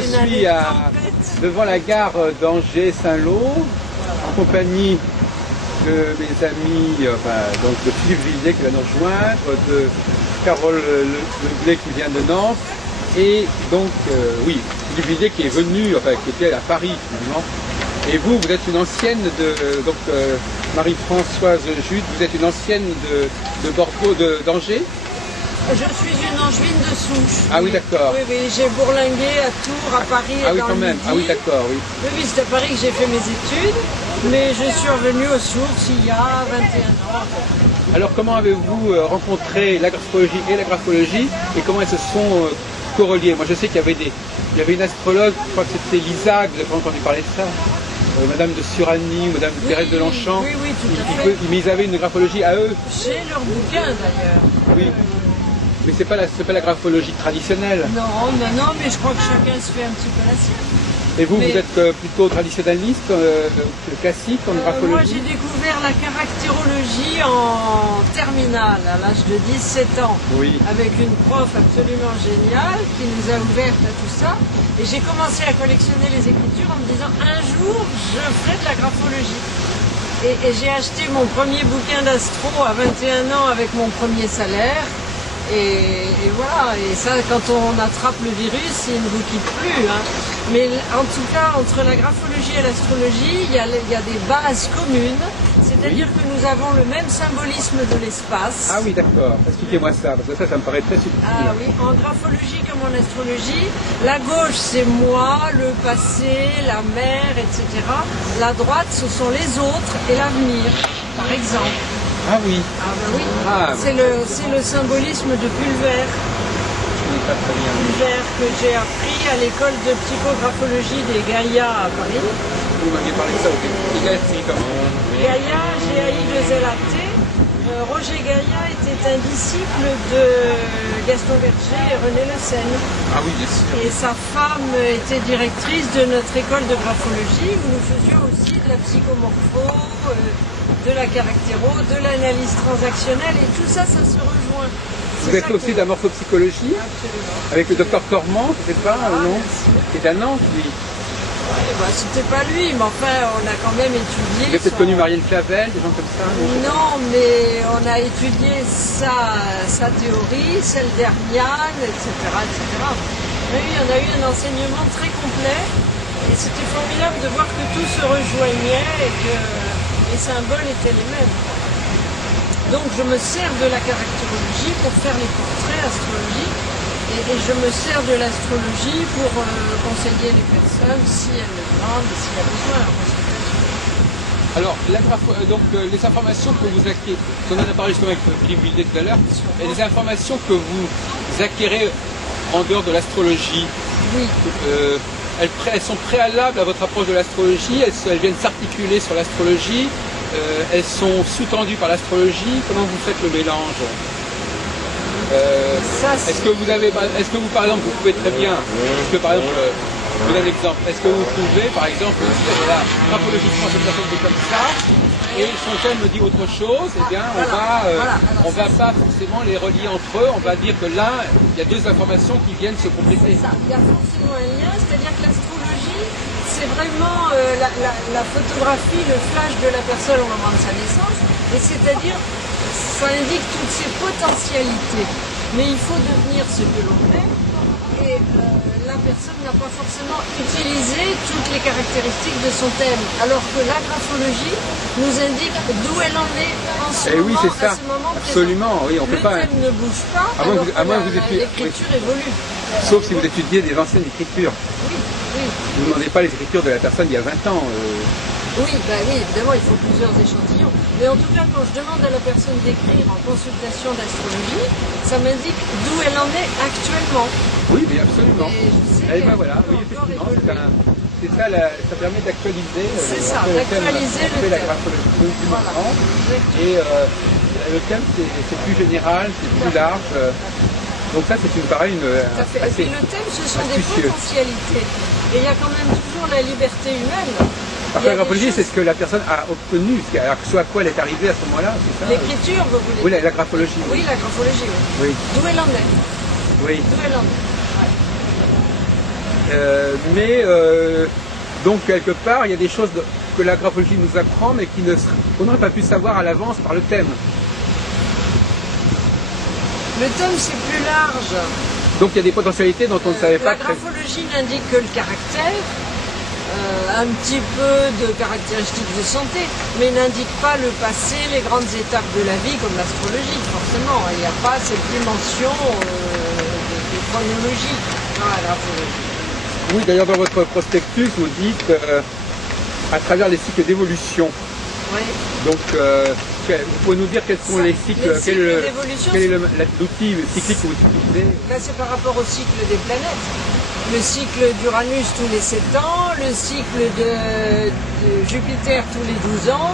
je suis devant la gare d'Angers-Saint-Lô, en compagnie de mes amis, donc de Philippe Villiers qui va nous rejoindre, de Carole Leblé qui vient de Nantes, et donc, Philippe Villiers qui est venu, qui était à Paris finalement. Et vous êtes une ancienne Marie-Françoise Jude, vous êtes une ancienne de Bordeaux, d'Angers? Je suis une angevine de souche. Ah oui, d'accord. Oui, j'ai bourlingué à Tours, à Paris et oui, dans quand le même. Midi. Ah oui, d'accord, oui. Oui, c'est à Paris que j'ai fait mes études, mais je suis revenue aux sources il y a 21 ans. Alors, comment avez-vous rencontré la graphologie et la graphologie, et comment elles se sont correliées? Moi, je sais qu'il y avait une astrologue, je crois que c'était Lisa, vous avez entendu parler de ça, Madame de Surani, Madame Thérèse de Longchamp. Oui, tout à fait. Mais ils avaient une graphologie à eux. J'ai leur bouquin d'ailleurs. Oui. Mais c'est pas la graphologie traditionnelle. Non, mais je crois que chacun se fait un petit peu la sienne. Et vous êtes plutôt traditionnaliste, classique en graphologie? Moi, j'ai découvert la caractérologie en terminale, à l'âge de 17 ans, avec une prof absolument géniale qui nous a ouvertes à tout ça. Et j'ai commencé à collectionner les écritures en me disant, un jour, je ferai de la graphologie. Et j'ai acheté mon premier bouquin d'astro à 21 ans avec mon premier salaire. Et voilà, et ça, quand on attrape le virus, il ne vous quitte plus. Hein. Mais en tout cas, entre la graphologie et l'astrologie, il y a des bases communes, c'est-à-dire que nous avons le même symbolisme de l'espace. Ah oui, d'accord. Expliquez-moi ça, parce que ça me paraît très subtil. Ah oui, en graphologie comme en astrologie, la gauche c'est moi, le passé, la mer, etc. La droite, ce sont les autres et l'avenir, par exemple. Ah oui. Ah ben oui. C'est le symbolisme de Pulver. Je connais pas très bien. Pulver que j'ai appris à l'école de psychographologie des Gaïa à Paris. Vous m'aviez parlé de ça, ok. Et Gaïa, c'est comment? Gaïa, G-A-I-2-L-A-T. Roger Gaïa était un disciple de Gaston Berger et René Le Sen. Ah oui, bien sûr. Et sa femme était directrice de notre école de graphologie où nous faisions aussi de la psychomorpho, de la caractéro, de l'analyse transactionnelle et tout ça, ça se rejoint. Vous êtes aussi de la morphopsychologie? Absolument. Avec le docteur Cormand, c'est pas, non? Bien sûr. Qui est à Nantes, lui. C'était pas lui, mais enfin, on a quand même étudié. Vous avez peut-être connu Marielle Clavel, des gens comme ça? Non, mais on a étudié sa théorie, celle d'Hermiane, etc., etc. Oui, on a eu un enseignement très complet et c'était formidable de voir que tout se rejoignait et que les symboles étaient les mêmes. Donc je me sers de la caractérologie pour faire les portraits astrologiques et je me sers de l'astrologie pour conseiller les personnes si elles le demandent et s'il y a besoin en consultation. Alors, les informations que vous acquérez, on en a parlé justement avec Philippe Villiers tout à l'heure, et les informations que vous acquérez en dehors de l'astrologie, elles sont préalables à votre approche de l'astrologie, elles viennent s'articuler sur l'astrologie, elles sont sous-tendues par l'astrologie. Comment vous faites le mélange? Est-ce que vous, par exemple, vous pouvez très bien, je donne un exemple, est-ce que vous pouvez, par exemple, dire la graphologie prend cette personne qui est comme ça, et son thème me dit autre chose, eh bien, on va pas forcément les relier entre eux, on va dire que là, il y a deux informations qui viennent se compléter. C'est ça, il y a forcément un lien, c'est-à-dire que l'astrologie, c'est vraiment la photographie, le flash de la personne au moment de sa naissance, et c'est-à-dire, ça indique toutes ses potentialités. Mais il faut devenir ce que l'on est, et la personne n'a pas forcément utilisé toutes les caractéristiques de son thème, alors que la graphologie nous indique d'où elle en est en ce moment, oui, c'est ça. à ce moment Absolument, présent. oui, on peut pas. Le thème ne bouge pas, l'écriture évolue. Sauf si vous étudiez des anciennes écritures. Oui. Vous ne demandez pas les écritures de la personne il y a 20 ans. Oui, évidemment, il faut plusieurs échantillons. Mais en tout cas, quand je demande à la personne d'écrire en consultation d'astrologie, ça m'indique d'où elle en est actuellement. Oui, mais absolument. Et ben voilà, oui, effectivement, c'est ça, ça permet d'actualiser. C'est ça, d'actualiser le thème. La graphologie du moment. Et le thème, c'est plus général, c'est plus large. Donc ça, c'est pareil. Et puis le thème, ce sont des potentialités. Et il y a quand même toujours la liberté humaine. Après, la graphologie, c'est ce que la personne a obtenu, ce à quoi elle est arrivée à ce moment-là, c'est ça? L'écriture, vous voulez dire? Oui, la graphologie. Oui, la graphologie, oui. D'où elle en est. Oui. D'où elle en est. Donc quelque part, il y a des choses que la graphologie nous apprend, mais qu'on n'aurait pas pu savoir à l'avance par le thème. Le thème, c'est plus large. Donc il y a des potentialités dont on ne savait pas. La graphologie n'indique que le caractère, un petit peu de caractéristiques de santé, mais n'indique pas le passé, les grandes étapes de la vie comme l'astrologie, forcément. Il n'y a pas cette dimension de chronologie dans la graphologie. Oui, d'ailleurs dans votre prospectus, vous dites à travers les cycles d'évolution. Oui. Donc vous pouvez nous dire quels sont les cycles, quel est l'outil cyclique que vous utilisez? C'est par rapport au cycle des planètes. Le cycle d'Uranus tous les 7 ans, le cycle de Jupiter tous les 12 ans,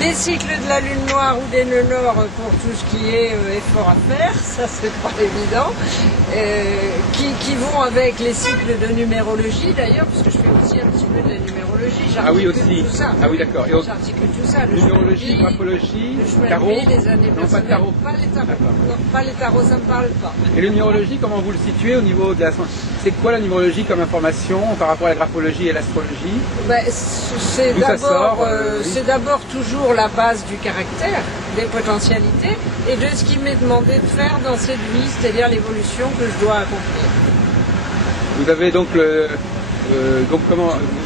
les cycles de la Lune noire ou des nœuds nord pour tout ce qui est effort à faire, ça c'est pas évident, qui vont avec les cycles de numérologie d'ailleurs, parce que je fais aussi un petit peu de la numérologie, j'articule tout ça. Ah oui, d'accord. J'articule tout ça. Numérologie, graphologie, tarot, les années non, pas de tarot. Pas les tarots. Non, pas les tarots, ça me parle pas. Et la numérologie, comment vous le situez au niveau de la... C'est quoi la numérologie comme information par rapport à la graphologie et l'astrologie? C'est d'abord toujours la base du caractère, des potentialités et de ce qui m'est demandé de faire dans cette vie, c'est-à-dire l'évolution que je dois accomplir. Vous avez donc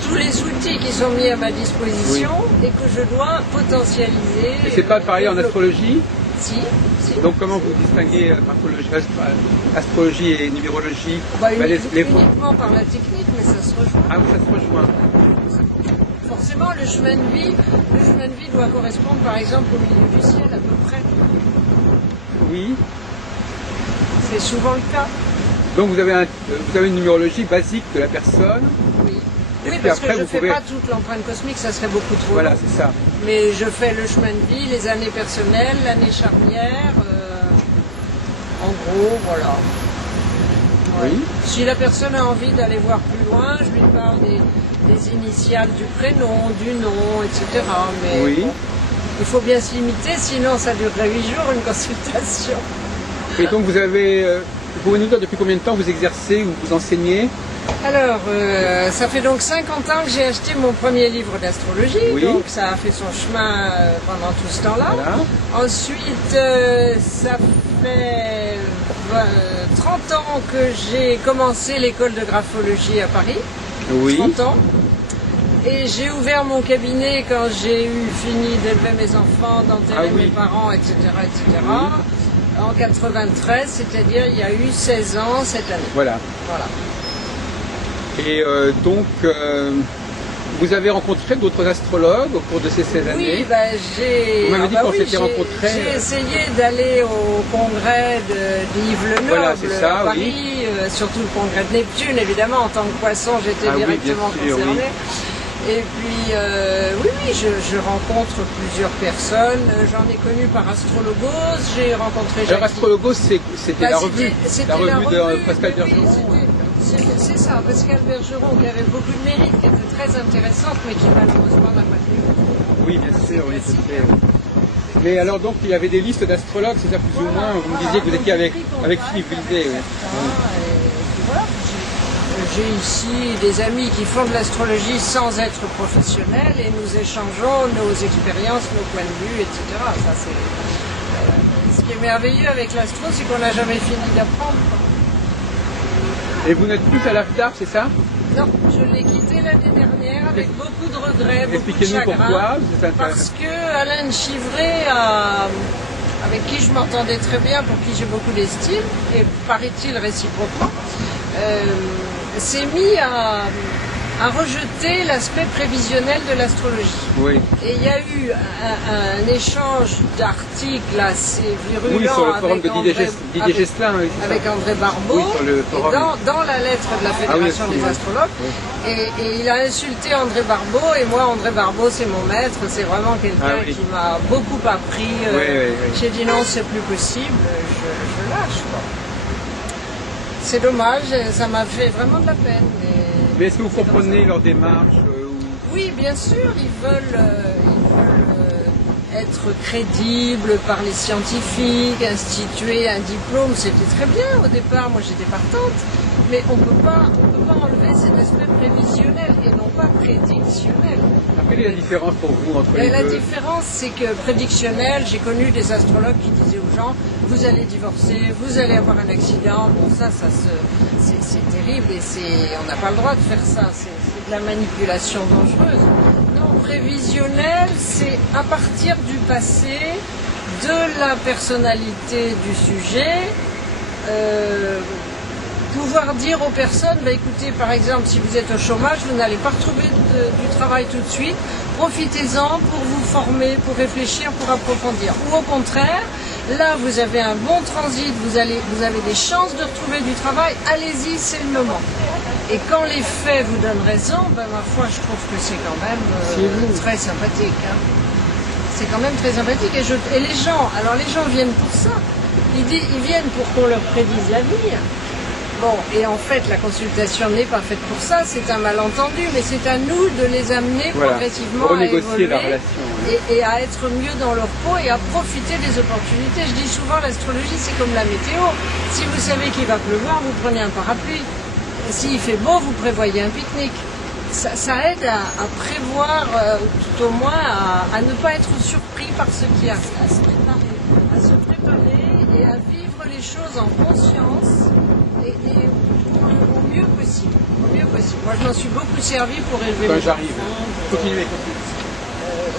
tous les outils qui sont mis à ma disposition et que je dois potentialiser. Et c'est pas pareil en astrologie? Si. Donc comment vous distinguez astrologie et numérologie? Uniquement par la technique, mais ça se rejoint. Ah oui, ça se rejoint. Forcément, le chemin de vie doit correspondre par exemple au milieu du ciel à peu près. Oui. C'est souvent le cas. Donc vous avez une numérologie basique de la personne. Oui. Oui, parce que je ne fais pas toute l'empreinte cosmique, ça serait beaucoup trop long. Voilà, c'est ça. Mais je fais le chemin de vie, les années personnelles, l'année charnière, en gros, voilà. Ouais. Oui. Si la personne a envie d'aller voir plus loin, je lui parle des initiales du prénom, du nom, etc. Mais oui. Il faut bien se limiter, sinon ça durerait 8 jours une consultation. Et donc vous pouvez nous dire depuis combien de temps vous exercez ou vous enseignez? Alors, ça fait donc 50 ans que j'ai acheté mon premier livre d'astrologie, donc ça a fait son chemin pendant tout ce temps-là. Voilà. Ensuite, ça fait 30 ans que j'ai commencé l'école de graphologie à Paris. Oui. 30 ans. Et j'ai ouvert mon cabinet quand j'ai fini d'élever mes enfants, d'enterrer mes parents, etc. etc. Oui. En 93, c'est-à-dire il y a eu 16 ans cette année. Voilà. Et donc, vous avez rencontré d'autres astrologues au cours de ces 16 années? Oui, vous m'avez dit qu'on s'était rencontrés. J'ai essayé d'aller au congrès d'Yves Le Noble à Paris, surtout le congrès de Neptune, évidemment, en tant que poisson, j'étais directement concernée. Et puis, je rencontre plusieurs personnes. J'en ai connu par Astrologos, j'ai rencontré... Alors Astrologos, c'était la revue de Pascal Bergeron. C'est ça, Pascal Bergeron, qui avait beaucoup de mérite, qui était très intéressante, mais qui malheureusement n'a pas tenu. Oui, bien sûr, oui, je sais. Mais alors donc, il y avait des listes d'astrologues, c'est ça plus ou moins? Vous me disiez que vous étiez avec Philippe Vildet. J'ai ici des amis qui font de l'astrologie sans être professionnels et nous échangeons nos expériences, nos points de vue, etc. Ça, ce qui est merveilleux avec l'astro, c'est qu'on n'a jamais fini d'apprendre. Et vous n'êtes plus à l'AFDAR, c'est ça? Non, je l'ai quitté l'année dernière avec beaucoup de regrets, beaucoup de chagrin. Expliquez-nous pourquoi. Parce que Alain Chivray, avec qui je m'entendais très bien, pour qui j'ai beaucoup d'estime, et paraît-il réciproquement, s'est mis à rejeter l'aspect prévisionnel de l'astrologie. Oui. Et il y a eu un échange d'articles assez virulents sur le forum de Didier Gestelin, avec André Barbeau, dans la lettre de la Fédération des astrologues. Oui. Et il a insulté André Barbeau, et moi, André Barbeau, c'est mon maître, c'est vraiment quelqu'un qui m'a beaucoup appris. J'ai dit non, c'est plus possible, je lâche, quoi. C'est dommage, ça m'a fait vraiment de la peine. Mais est-ce que vous comprenez leur démarche Oui, bien sûr, ils veulent être crédibles par les scientifiques, instituer un diplôme, c'était très bien au départ, moi j'étais partante. mais on peut pas enlever cet aspect prévisionnel et non pas prédictionnel. Quelle est la différence pour vous entre les deux? La différence, c'est que prédictionnel, j'ai connu des astrologues qui disaient aux gens, vous allez divorcer, vous allez avoir un accident. Bon, c'est terrible et on n'a pas le droit de faire ça. C'est de la manipulation dangereuse. Non, prévisionnel, c'est à partir du passé, de la personnalité du sujet, pouvoir dire aux personnes, bah, écoutez, par exemple, si vous êtes au chômage, vous n'allez pas retrouver du travail tout de suite, profitez-en pour vous former, pour réfléchir, pour approfondir. Ou au contraire, là, vous avez un bon transit, vous avez des chances de retrouver du travail, allez-y, c'est le moment. Et quand les faits vous donnent raison, ben, ma foi, je trouve que c'est quand même très sympathique. Hein. C'est quand même très sympathique. Et les gens viennent pour ça. Ils viennent pour qu'on leur prédise l'avenir. Bon, et en fait, la consultation n'est pas faite pour ça, c'est un malentendu, mais c'est à nous de les amener progressivement à évoluer la relation, et à être mieux dans leur peau et à profiter des opportunités. Je dis souvent, l'astrologie, c'est comme la météo. Si vous savez qu'il va pleuvoir, vous prenez un parapluie. S'il fait beau, vous prévoyez un pique-nique. Ça aide à prévoir, tout au moins à ne pas être surpris par ce qui arrive, à se préparer et à vivre les choses en conscience et au mieux possible. Moi, je m'en suis beaucoup servi pour élever mes enfants. Continuez.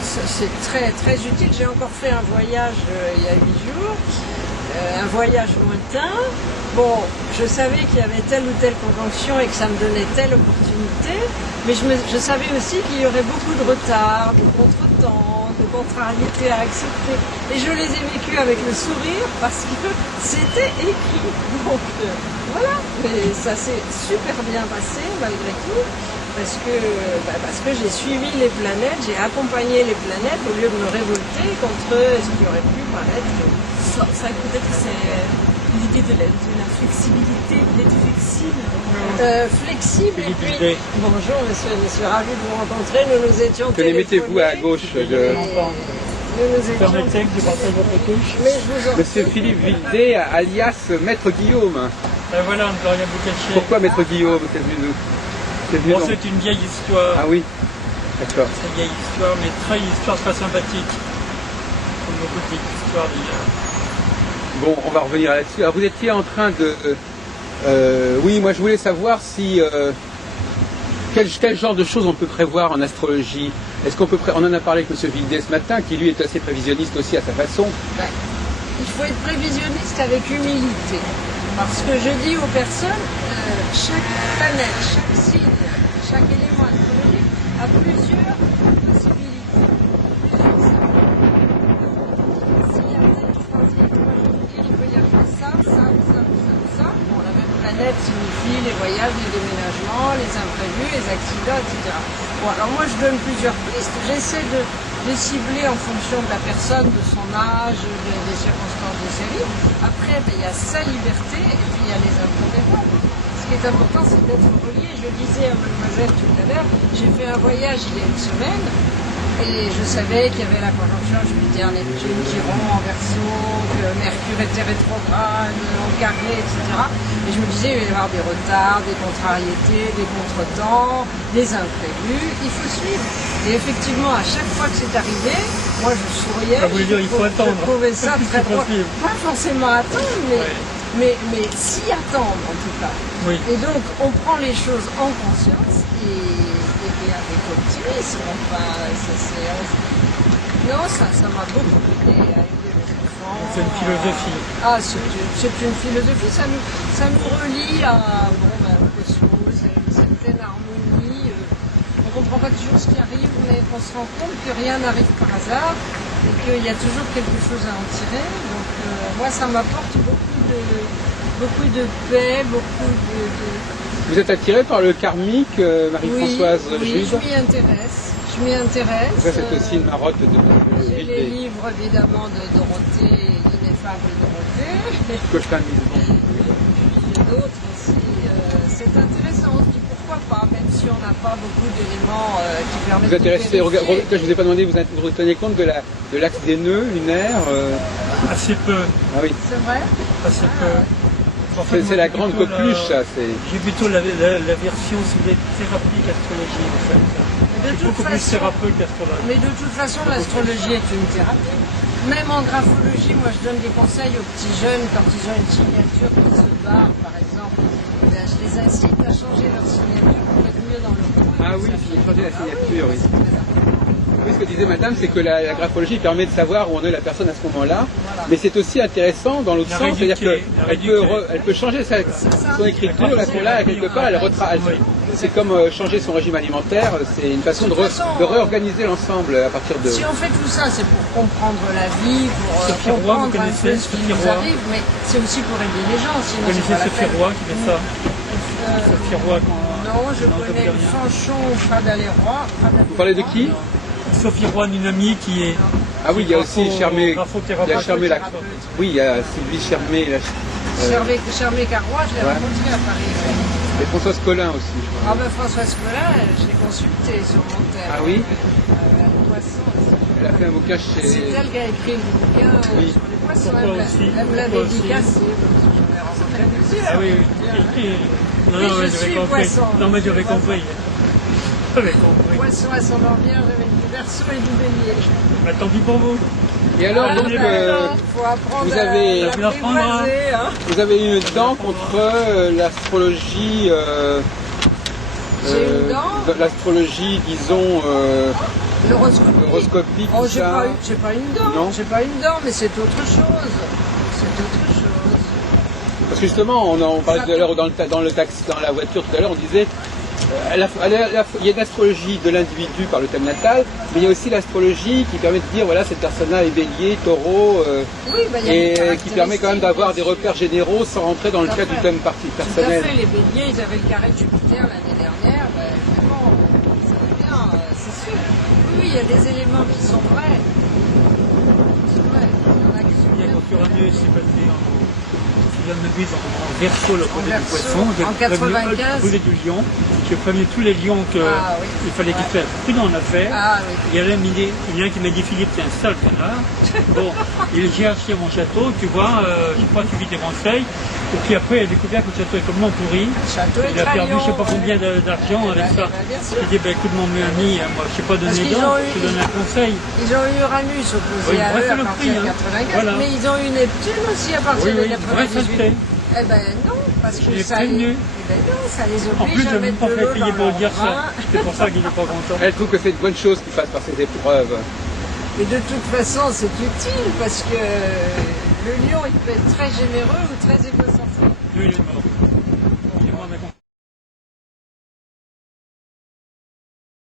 C'est très, très utile. J'ai encore fait un voyage il y a 8 jours, un voyage lointain. Bon, je savais qu'il y avait telle ou telle conjonction et que ça me donnait telle opportunité, mais je savais aussi qu'il y aurait beaucoup de retard, de contretemps, de contrariétés à accepter. Et je les ai vécus avec le sourire parce que c'était écrit. Donc voilà, mais ça s'est super bien passé malgré tout, parce que j'ai suivi les planètes, j'ai accompagné les planètes au lieu de me révolter contre ce qui aurait pu paraître. Ça peut-être c'est l'idée de la flexibilité, d'être flexible. Flexible et puis... Bonjour monsieur, je suis ravi de vous rencontrer. Nous nous étions téléphonés. Mettez-vous à gauche de... Permettez que je partage votre touche. Mais je vous en Monsieur Philippe Vildet, alias Maître Guillaume. Voilà, on ne peut rien vous cacher. Pourquoi Maître Guillaume? C'est une vieille histoire. Ah oui, d'accord. C'est une vieille histoire, mais très histoire très sympathique. Comme beaucoup d'histoires d'ailleurs. Bon, on va revenir là-dessus. Alors vous étiez en train de... oui, moi je voulais savoir si... quel genre de choses on peut prévoir en astrologie? Est-ce qu'on peut on en a parlé avec M. Vildet ce matin, qui lui est assez prévisionniste aussi à sa façon. Il faut être prévisionniste avec humilité. Parce que je dis aux personnes, chaque planète, chaque signe, chaque élément astrologique a plusieurs possibilités. S'il y a tel transit, moi je vous dis, il peut y avoir ça. Bon, la même planète signifie les voyages, les déménagements, les imprévus, les accidents, etc. Bon, alors moi je donne plusieurs pistes, j'essaie de les cibler en fonction de la personne, de son âge, des circonstances de sa vie. Après, il y a sa liberté et puis il y a les impondérables. Ce qui est important, c'est d'être relié. Je disais à mademoiselle tout à l'heure, j'ai fait un voyage il y a une semaine et je savais qu'il y avait la conjonction Jupiter-Neptune qui rompt en Verseau, que Mercure était rétrograde, en carré, etc. Et je me disais, il va y avoir des retards, des contrariétés, des contretemps, des imprévus, il faut suivre. Et effectivement, à chaque fois que c'est arrivé, moi je souriais, il faut attendre. Je trouvais ça très possible. Pas forcément attendre, mais s'y attendre en tout cas. Oui. Et donc, on prend les choses en conscience et avec optimisme. Enfin, non, ça m'a beaucoup aidé à aider les enfants. C'est une philosophie. C'est une philosophie, ça nous relie à au cosmos, à une certaine harmonie. On ne comprend pas toujours ce qui arrive, mais on se rend compte que rien n'arrive par hasard et qu'il y a toujours quelque chose à en tirer. Donc moi, ça m'apporte beaucoup de paix, beaucoup de... Vous êtes attiré par le karmique, Marie-Françoise Jude? Je m'y intéresse. Ça, c'est aussi une marotte de J'ai les livres évidemment de Dorothée, l'ineffable Dorothée. Cochin Lisbonne. J'ai d'autres aussi. C'est intéressant, on se dit pourquoi pas, même si on n'a pas beaucoup d'éléments qui permettent vous intéressez, de vérifier. je ne vous ai pas demandé, vous tenez compte de l'axe des nœuds lunaires Assez peu. Ah oui. C'est vrai? Assez peu. C'est la grande coqueluche, ça. J'ai plutôt la version, si vous voulez, thérapie qu'astrologie, en fait. Beaucoup plus thérapeute qu'astrologue. Mais de toute façon, l'astrologie est une thérapie. Même en graphologie, moi je donne des conseils aux petits jeunes quand ils ont une signature qui se barre, par exemple. Je les incite à changer leur signature pour être mieux dans leur cours. Ah oui, changer la signature, oui. Oui, ce que disait madame, c'est que la graphologie permet de savoir où on est la personne à ce moment-là. Voilà. Mais c'est aussi intéressant dans l'autre sens, c'est-à-dire qu'elle peut changer son écriture, là, quelque part, elle retrace. C'est comme changer son régime alimentaire, c'est une façon de réorganiser l'ensemble à partir de... Si on fait tout ça, c'est pour comprendre la vie, pour comprendre un peu ce qui nous arrive, mais c'est aussi pour aider les gens. Vous connaissez Sophie Roy qui fait ça Sophie Roy non, je connais Fanchon, Fradaleroy. Vous parlez de qui? Sophie Roy, une amie qui est... Ah oui, il y a aussi Chermé. Il y a Chermé là. Oui, il y a Sylvie Chermé. Chermé Carrois, je l'ai rencontré à Paris. Et Françoise Collin aussi, je crois. Ah ben Françoise Collin, je l'ai consultée sur mon thème. Ah oui? Poisson. Elle a fait un bouquin chez... C'est elle qui a écrit le bouquin sur les poissons. Elle me l'a dédicacé. J'en ai rencontré plusieurs. Ah oui, non, je suis poisson. Non, mais j'avais compris. Poisson ascendant Vierge avec du Verseau et du Bélier. Bah, tant pis pour vous. Et alors, donc, vous avez une dent contre l'astrologie, l'astrologie, disons, l'horoscopique. Oh, j'ai pas une dent. Non, j'ai pas une dent, mais c'est autre chose. C'est autre chose. Parce que justement, on parlait tout à l'heure dans le taxi, dans la voiture tout à l'heure, on disait. Il y a une astrologie de l'individu par le thème natal, mais il y a aussi l'astrologie qui permet de dire voilà cette personne-là est bélier, taureau, et qui permet quand même d'avoir des repères généraux sans rentrer dans le cadre du thème personnel. Tout à fait, les béliers ils avaient le carré de Jupiter l'année dernière, vraiment, c'est bien, c'est sûr. Oui, il y a des éléments qui sont vrais. C'est vrai, il y en a qui sont bien. Uranus s'est passé en Verseau, le côté du poisson, en 95, du lion. J'ai prévenu tous les lions qu'il fallait qu'ils fassent prudent en affaires. Il y a un qui m'a dit Philippe, t'es un sale connard. Bon, j'ai acheté mon château, tu vois, j'ai pas suivi tes conseils. Et puis après, il a découvert que le château est complètement pourri. Il a perdu je sais pas combien d'argent avec ça. J'ai dit, écoute mon ami, moi je sais pas donner d'or, je te donne un conseil. Ils ont eu Uranus opposé à eux à partir de 84, mais ils ont eu Neptune aussi à partir de 98. Eh ben non, parce que ça les... ça les oblige. En plus, je n'ai même pas fait payer pour dire ça. C'est pour ça qu'il n'est pas content. Elle trouve que c'est une bonne chose qu'il passe par ces épreuves. Et de toute façon, c'est utile parce que le lion, il peut être très généreux ou très égocentrique. Oui, il est mort.